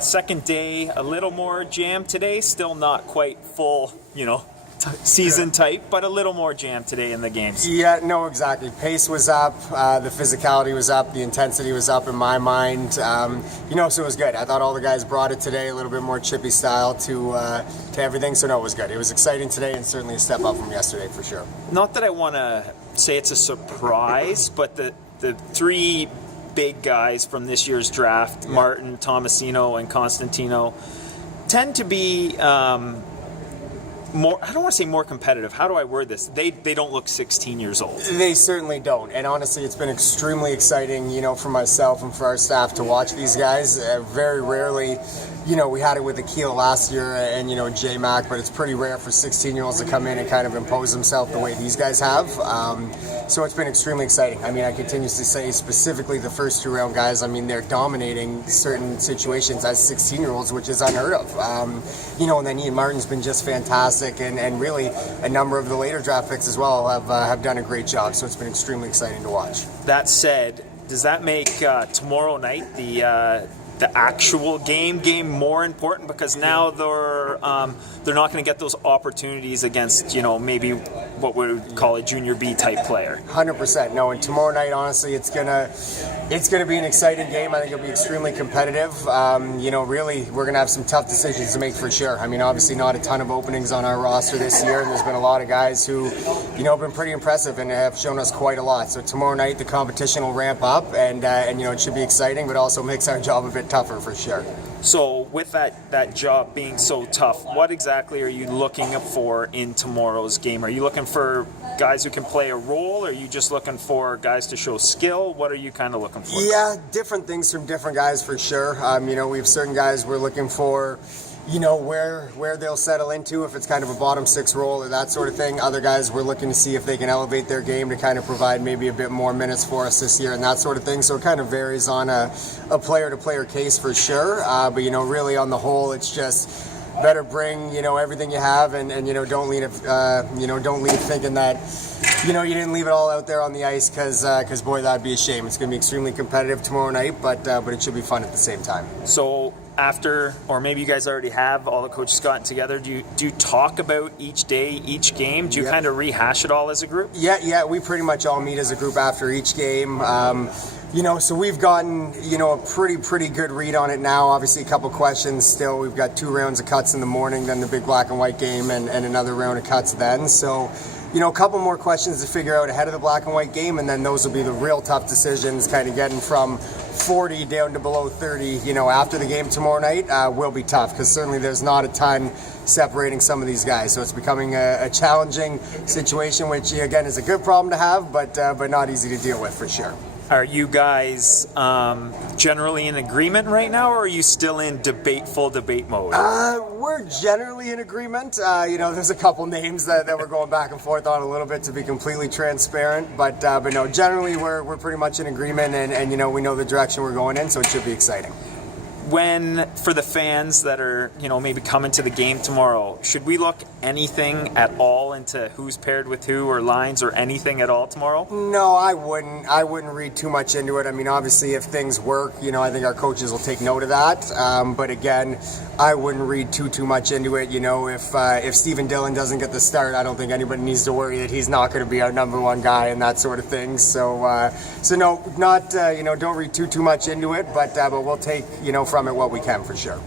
Second day, a little more jam today. Still not quite full, season type, but a little more jam today in the games. Yeah, no, exactly. Pace was up, the physicality was up, the intensity was up in my mind. So it was good. I thought all the guys brought it today, a little bit more chippy style to everything. So no, it was good. It was exciting today, and certainly a step up from yesterday for sure. Not that I want to say it's a surprise, but the three big guys from this year's draft, Martin, Tomasino, and Constantino, tend to be more, I don't want to say more competitive. How do I word this? They don't look 16 years old. They certainly don't. And honestly, it's been extremely exciting, for myself and for our staff to watch these guys. Very rarely, we had it with Akil last year and, J-Mac, but it's pretty rare for 16-year-olds to come in and kind of impose themselves the way these guys have. So it's been extremely exciting. I continue to say specifically the first two-round guys, they're dominating certain situations as 16-year-olds, which is unheard of. And then Ian Martin's been just fantastic, and really a number of the later draft picks as well have done a great job. So it's been extremely exciting to watch. That said, does that make tomorrow night the actual game more important, because now they're not going to get those opportunities against maybe what we would call a junior B type player? 100%. No, and tomorrow night, honestly, it's gonna be an exciting game. I think it'll be extremely competitive. Really, we're gonna have some tough decisions to make for sure. Obviously, not a ton of openings on our roster this year, and there's been a lot of guys who, have been pretty impressive and have shown us quite a lot. So tomorrow night, the competition will ramp up, and it should be exciting, but also makes our job a bit tougher for sure. So with that job being so tough, what exactly are you looking for in tomorrow's game? Are you looking for guys who can play a role? Or are you just looking for guys to show skill? What are you kind of looking for? Yeah, different things from different guys for sure. We have certain guys we're looking for, where they'll settle into, if it's kind of a bottom six role or that sort of thing. Other guys we're looking to see if they can elevate their game to kind of provide maybe a bit more minutes for us this year and that sort of thing. So it kind of varies on a player-to-player case for sure. But really on the whole, it's just better bring everything you have, and don't leave thinking that you didn't leave it all out there on the ice, because boy, that'd be a shame. It's going to be extremely competitive tomorrow night, but it should be fun at the same time. So after, or maybe you guys already have, all the coaches gotten together, do you talk about each day, each game? Do you kind of rehash it all as a group? Yeah, we pretty much all meet as a group after each game. So we've gotten, a pretty good read on it now. Obviously, a couple questions still. We've got 2 rounds of cuts in the morning, then the big black and white game, and another round of cuts then. So, a couple more questions to figure out ahead of the black and white game, and then those will be the real tough decisions, kind of getting from 40 down to below 30, after the game tomorrow night will be tough, because certainly there's not a ton separating some of these guys. So it's becoming a challenging situation, which, again, is a good problem to have, but not easy to deal with for sure. Are you guys generally in agreement right now, or are you still in full debate mode? We're generally in agreement. There's a couple names that we're going back and forth on a little bit, to be completely transparent. But no, generally we're pretty much in agreement, and we know the direction we're going in, so it should be exciting. When, for the fans that are, maybe coming to the game tomorrow, should we look anything at all into who's paired with who, or lines, or anything at all tomorrow? No, I wouldn't read too much into it. Obviously, if things work, I think our coaches will take note of that. But again, I wouldn't read too much into it. If Stephen Dillon doesn't get the start, I don't think anybody needs to worry that he's not going to be our number one guy and that sort of thing. So no, not don't read too much into it. But we'll take from it what we can for sure.